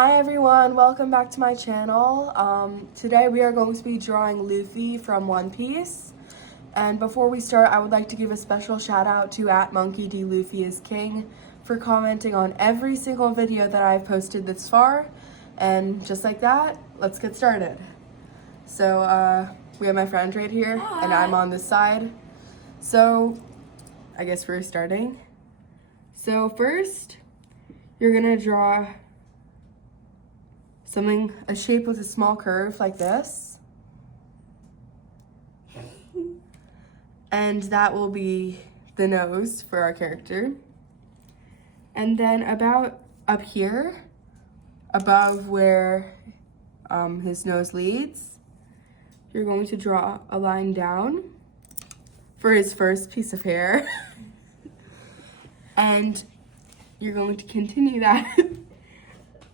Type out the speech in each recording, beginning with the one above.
Hi everyone, welcome back to my channel. Today we are going to be drawing Luffy from One Piece. And before we start, I would like to give a special shout out to @MonkeyDLuffyIsKing for commenting on every single video that I've posted this far. And just like that, let's get started. So we have my friend right here. Hi. And I'm on this side. So I guess we're starting. So first, you're gonna draw a shape with a small curve like this. And that will be the nose for our character. And then about up here, above where his nose leads, you're going to draw a line down for his first piece of hair. And you're going to continue that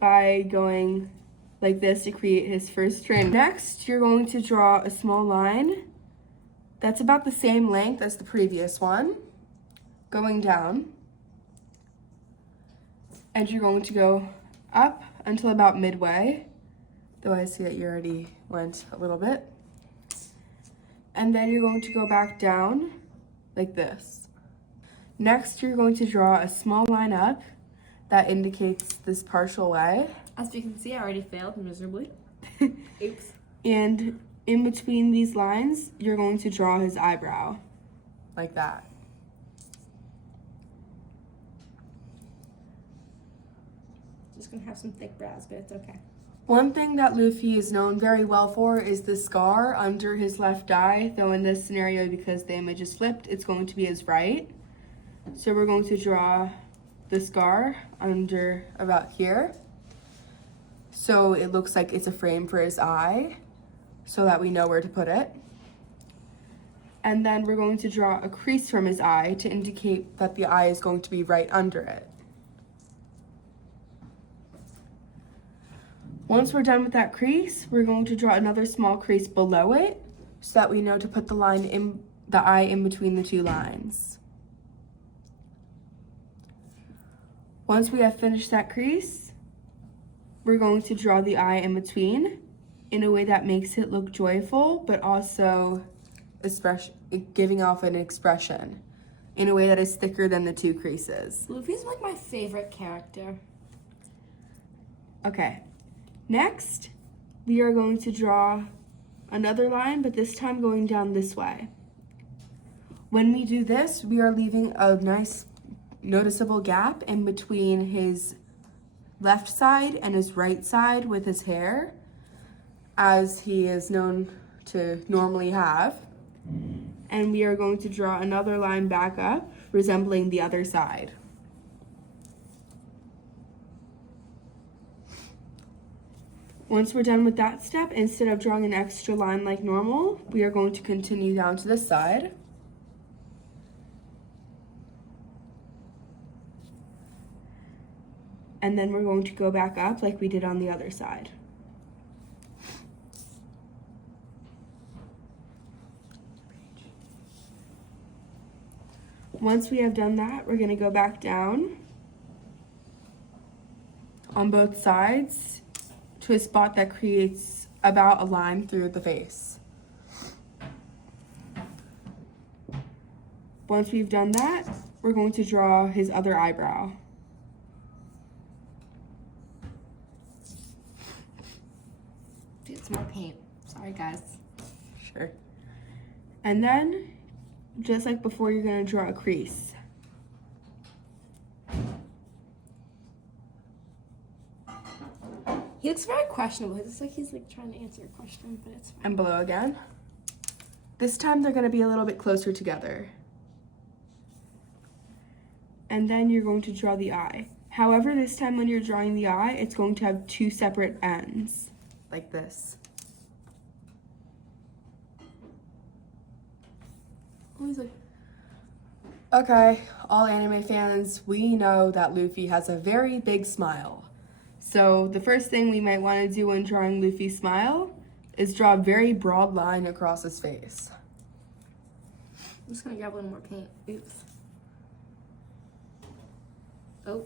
by going like this to create his first trim. Next, you're going to draw a small line that's about the same length as the previous one, going down. And you're going to go up until about midway, though I see that you already went a little bit. And then you're going to go back down like this. Next, you're going to draw a small line up that indicates this partial way. As you can see, I already failed miserably. Oops. And in between these lines, you're going to draw his eyebrow, like that. Just gonna have some thick brows, but it's okay. One thing that Luffy is known very well for is the scar under his left eye, though in this scenario, because the image is flipped, it's going to be his right. So we're going to draw the scar under about here. So it looks like it's a frame for his eye, so that we know where to put it. And then we're going to draw a crease from his eye to indicate that the eye is going to be right under it. Once we're done with that crease, we're going to draw another small crease below it so that we know to put the eye in between the two lines. Once we have finished that crease, we're going to draw the eye in between in a way that makes it look joyful, but also giving off an expression in a way that is thicker than the two creases. Luffy's like my favorite character. Okay, next we are going to draw another line, but this time going down this way. When we do this, we are leaving a nice noticeable gap in between his left side and his right side with his hair, as he is known to normally have. And we are going to draw another line back up, resembling the other side. Once we're done with that step, instead of drawing an extra line like normal, we are going to continue down to this side. And then we're going to go back up like we did on the other side. Once we have done that, we're going to go back down on both sides to a spot that creates about a line through the face. Once we've done that, we're going to draw his other eyebrow. Get some more paint. Sorry, guys. Sure. And then, just like before, you're going to draw a crease. He looks very questionable. It's like he's like trying to answer a question, but it's fine. And below again. This time they're going to be a little bit closer together. And then you're going to draw the eye. However, this time when you're drawing the eye, it's going to have two separate ends, like this. Okay, all anime fans, we know that Luffy has a very big smile. So the first thing we might want to do when drawing Luffy's smile is draw a very broad line across his face. I'm just gonna grab a little more paint. Oops. Oh.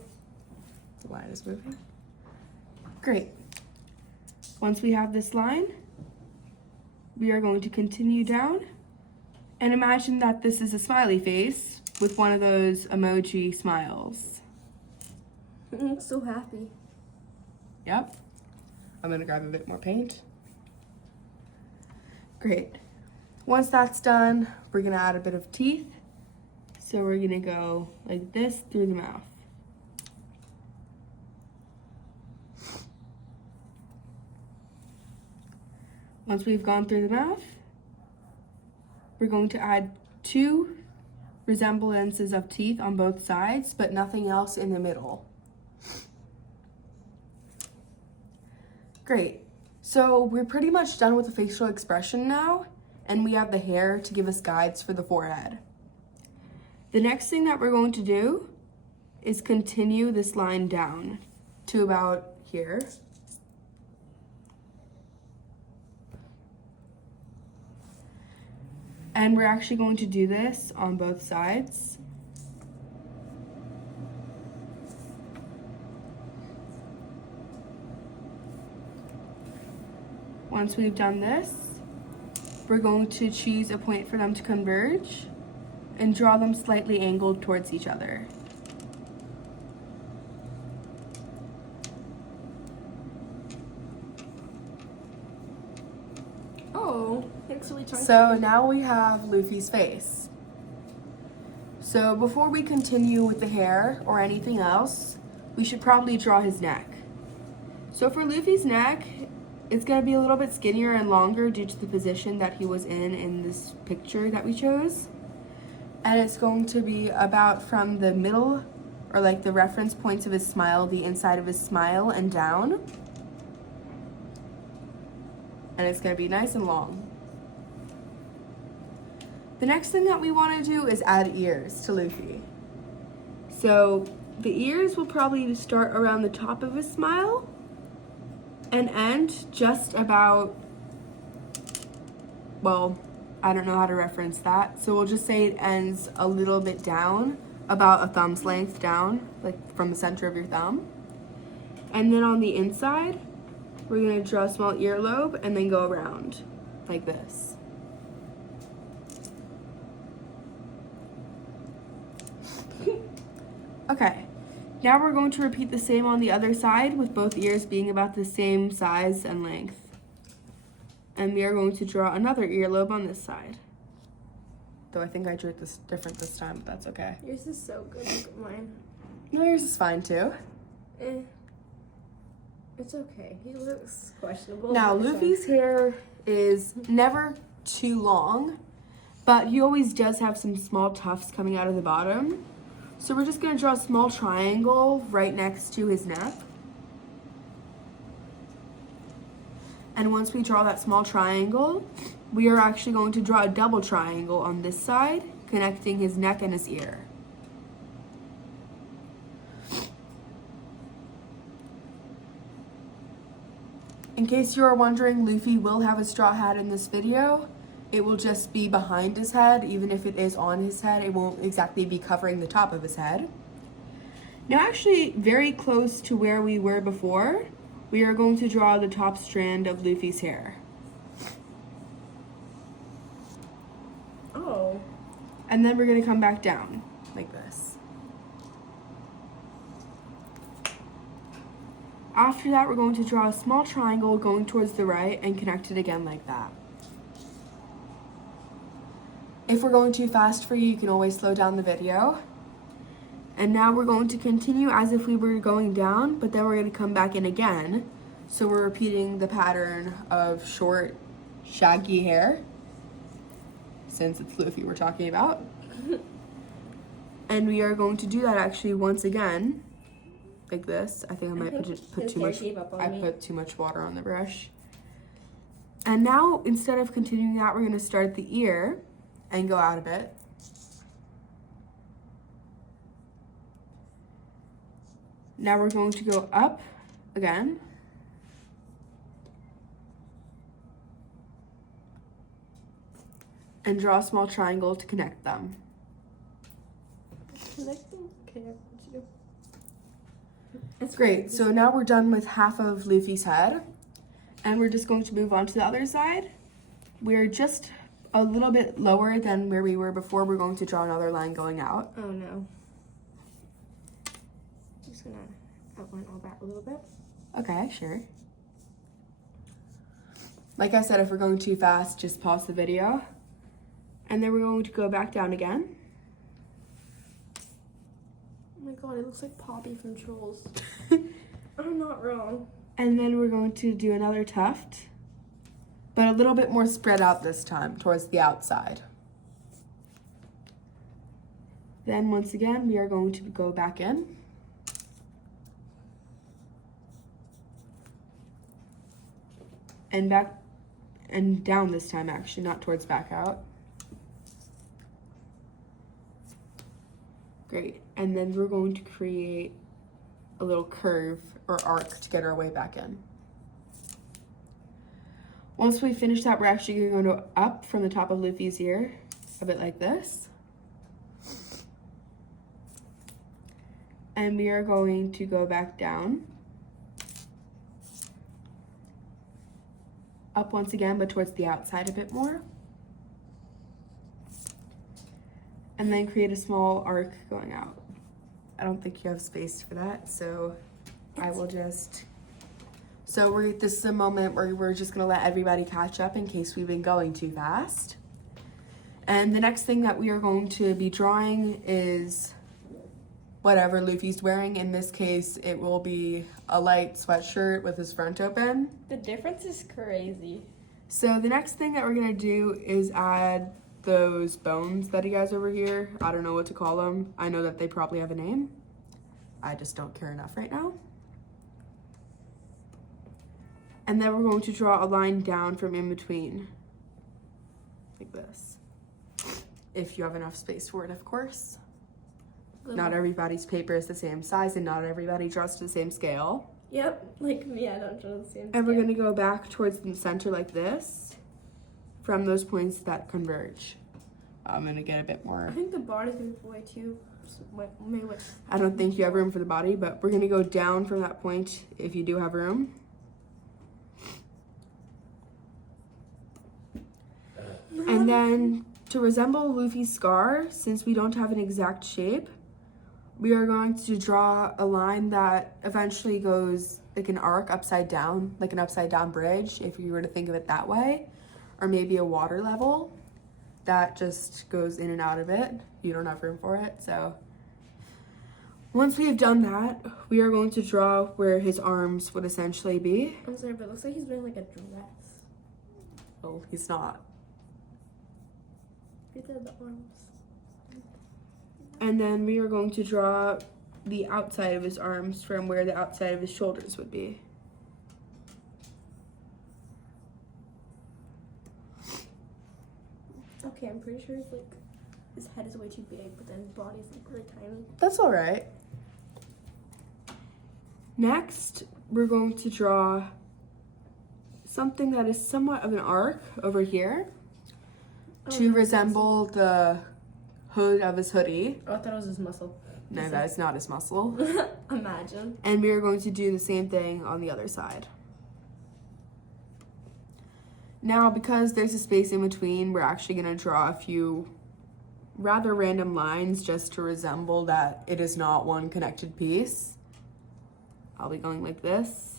The line is moving. Great. Once we have this line, we are going to continue down and imagine that this is a smiley face with one of those emoji smiles. I'm so happy. Yep. I'm gonna grab a bit more paint. Great. Once that's done, we're gonna add a bit of teeth. So we're gonna go like this through the mouth. Once we've gone through the mouth, we're going to add 2 resemblances of teeth on both sides, but nothing else in the middle. Great. So we're pretty much done with the facial expression now, and we have the hair to give us guides for the forehead. The next thing that we're going to do is continue this line down to about here. And we're actually going to do this on both sides. Once we've done this, we're going to choose a point for them to converge and draw them slightly angled towards each other. Oh, it's really chunky. So now we have Luffy's face. So before we continue with the hair or anything else, we should probably draw his neck. So for Luffy's neck, it's going to be a little bit skinnier and longer due to the position that he was in this picture that we chose. And it's going to be about from the middle, or like the reference points of his smile, the inside of his smile and down. And it's going to be nice and long. The next thing that we want to do is add ears to Luffy. So the ears will probably start around the top of his smile and end just about, well, I don't know how to reference that. So we'll just say it ends a little bit down, about a thumb's length down, like from the center of your thumb. And then on the inside, we're gonna draw a small earlobe and then go around like this. Okay, now we're going to repeat the same on the other side with both ears being about the same size and length. And we are going to draw another earlobe on this side. Though I think I drew it this different this time, but that's okay. Yours is so good. Look at mine. No, yours is fine too. It's okay. He looks questionable. Now, Luffy's hair is never too long, but he always does have some small tufts coming out of the bottom. So we're just going to draw a small triangle right next to his neck. And once we draw that small triangle, we are actually going to draw a double triangle on this side, connecting his neck and his ear. In case you are wondering, Luffy will have a straw hat in this video. It will just be behind his head. Even if it is on his head, it won't exactly be covering the top of his head. Now, actually very close to where we were before, we are going to draw the top strand of Luffy's hair. Oh. And then we're going to come back down like this. After that, we're going to draw a small triangle going towards the right and connect it again like that. If we're going too fast for you, you can always slow down the video. And now we're going to continue as if we were going down, but then we're going to come back in again. So we're repeating the pattern of short, shaggy hair, since it's Luffy we're talking about. And we are going to do that actually once again, like this. I think I might put too much water on the brush. And now, instead of continuing that, we're going to start the ear and go out a bit. Now we're going to go up again. And draw a small triangle to connect them. Connecting? Okay, It's Great, so now we're done with half of Luffy's head. And we're just going to move on to the other side. We're just a little bit lower than where we were before. We're going to draw another line going out. Oh no. I'm just gonna outline all that a little bit. Okay, sure. Like I said, if we're going too fast, just pause the video. And then we're going to go back down again. Oh my god, it looks like Poppy from Trolls. I'm not wrong. And then we're going to do another tuft, but a little bit more spread out this time towards the outside. Then once again, we are going to go back in. And back and down this time, actually, not towards back out. Great. And then we're going to create a little curve or arc to get our way back in. Once we finish that, we're actually going to go up from the top of Luffy's ear, a bit like this. And we are going to go back down. Up once again, but towards the outside a bit more. And then create a small arc going out. I don't think you have space for that, so I will just... So this is a moment where we're just gonna let everybody catch up in case we've been going too fast. And the next thing that we are going to be drawing is whatever Luffy's wearing. In this case, it will be a light sweatshirt with his front open. The difference is crazy. So the next thing that we're gonna do is add those bones that he has over here. I don't know what to call them. I know that they probably have a name. I just don't care enough right now. And then we're going to draw a line down from in between, like this. If you have enough space for it, of course. Not everybody's paper is the same size and not everybody draws to the same scale. Yep, like me, I don't draw the same. And we're gonna go back towards the center like this, from those points that converge. I'm gonna get a bit I more. think the body's gonna be way too. Maybe what? I don't think you have room for the body, but we're gonna go down from that point if you do have room. And then to resemble Luffy's scar, since we don't have an exact shape, we are going to draw a line that eventually goes like an arc upside down, like an upside down bridge, if you were to think of it that way, or maybe a water level that just goes in and out of it. You don't have room for it, so. Once we have done that, we are going to draw where his arms would essentially be. I'm sorry, but it looks like he's wearing like a dress. Oh, he's not. These are the arms. And then we are going to draw the outside of his arms from where the outside of his shoulders would be. Okay, I'm pretty sure it's like his head is way too big, but then his body's like really tiny. That's all right. Next, we're going to draw something that is somewhat of an arc over here to resemble the hood of his hoodie. Oh, I thought it was his muscle. No, that is not his muscle. Imagine. And we are going to do the same thing on the other side. Now, because there's a space in between, we're actually going to draw a few rather random lines just to resemble that it is not one connected piece. I'll be going like this,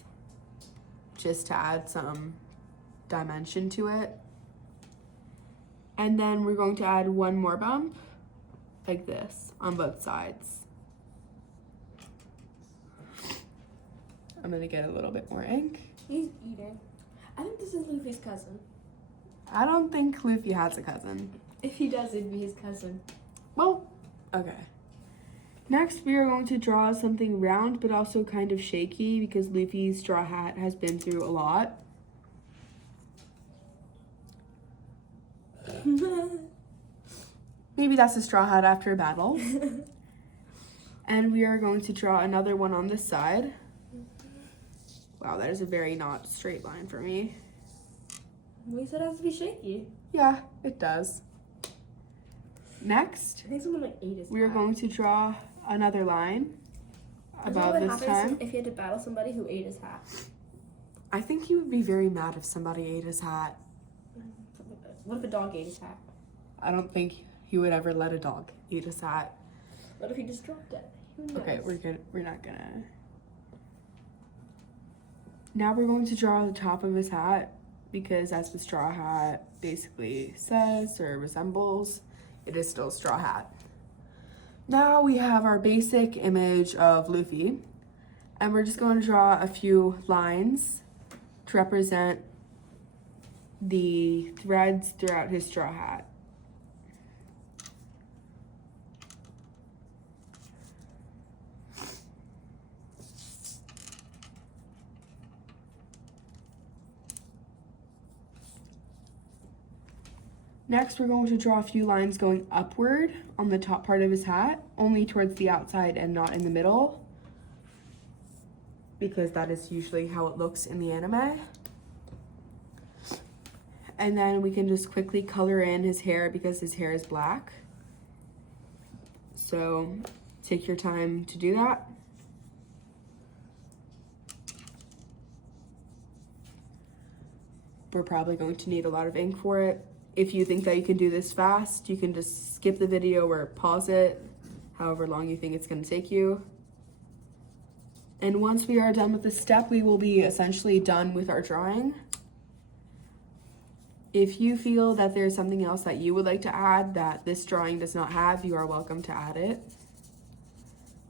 just to add some dimension to it. And then we're going to add one more bump, like this, on both sides. I'm gonna get a little bit more ink. He's eating. I think this is Luffy's cousin. I don't think Luffy has a cousin. If he does, it'd be his cousin. Well, okay. Next, we are going to draw something round, but also kind of shaky because Luffy's straw hat has been through a lot. Maybe that's a straw hat after a battle. And we are going to draw another one on this side. Wow, that is a very not straight line for me. We said it has to be shaky. Yeah, it does. Next, I think someone like ate his we are hat. going to draw another line about this time. If he had to battle somebody who ate his hat? I think he would be very mad if somebody ate his hat. What if a dog ate his hat? I don't think he would ever let a dog eat his hat. What if he just dropped it? Who knows? Okay, we're not gonna. Now we're going to draw the top of his hat because as the straw hat basically says or resembles, it is still a straw hat. Now we have our basic image of Luffy, and we're just going to draw a few lines to represent the threads throughout his straw hat. Next, we're going to draw a few lines going upward on the top part of his hat, only towards the outside and not in the middle, because that is usually how it looks in the anime. And then we can just quickly color in his hair because his hair is black. So take your time to do that. We're probably going to need a lot of ink for it. If you think that you can do this fast, you can just skip the video or pause it, however long you think it's going to take you. And once we are done with this step, we will be essentially done with our drawing. If you feel that there's something else that you would like to add that this drawing does not have, you are welcome to add it,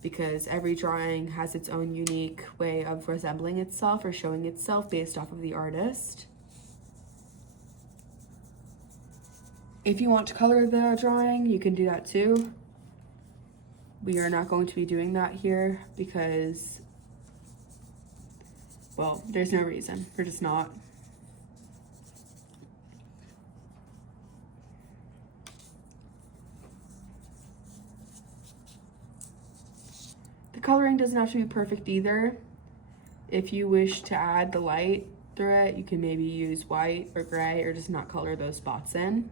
because every drawing has its own unique way of resembling itself or showing itself based off of the artist. If you want to color the drawing, you can do that too. We are not going to be doing that here because, well, there's no reason. We're just not. The coloring doesn't have to be perfect either. If you wish to add the light through it, you can maybe use white or gray or just not color those spots in.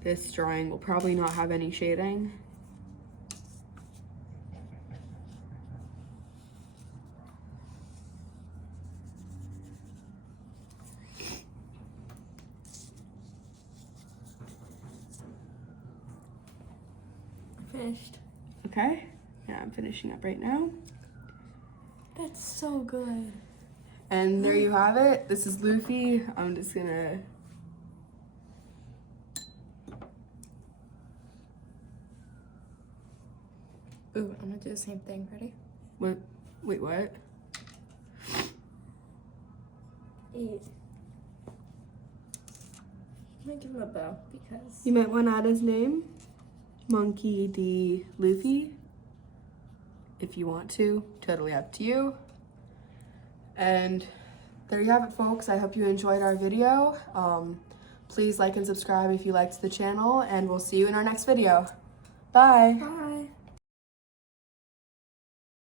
This drawing will probably not have any shading. Finished. Okay, yeah, I'm finishing up right now. That's so good. And there you have it. This is Luffy. I'm just gonna... Ooh, I'm gonna do the same thing. Ready? What? Wait, what? I'm gonna give him a bow because... You might want to add his name. Monkey D. Luffy. If you want to. Totally up to you. And there you have it, folks. I hope you enjoyed our video. Please like and subscribe if you liked the channel, and we'll see you in our next video. Bye. Bye.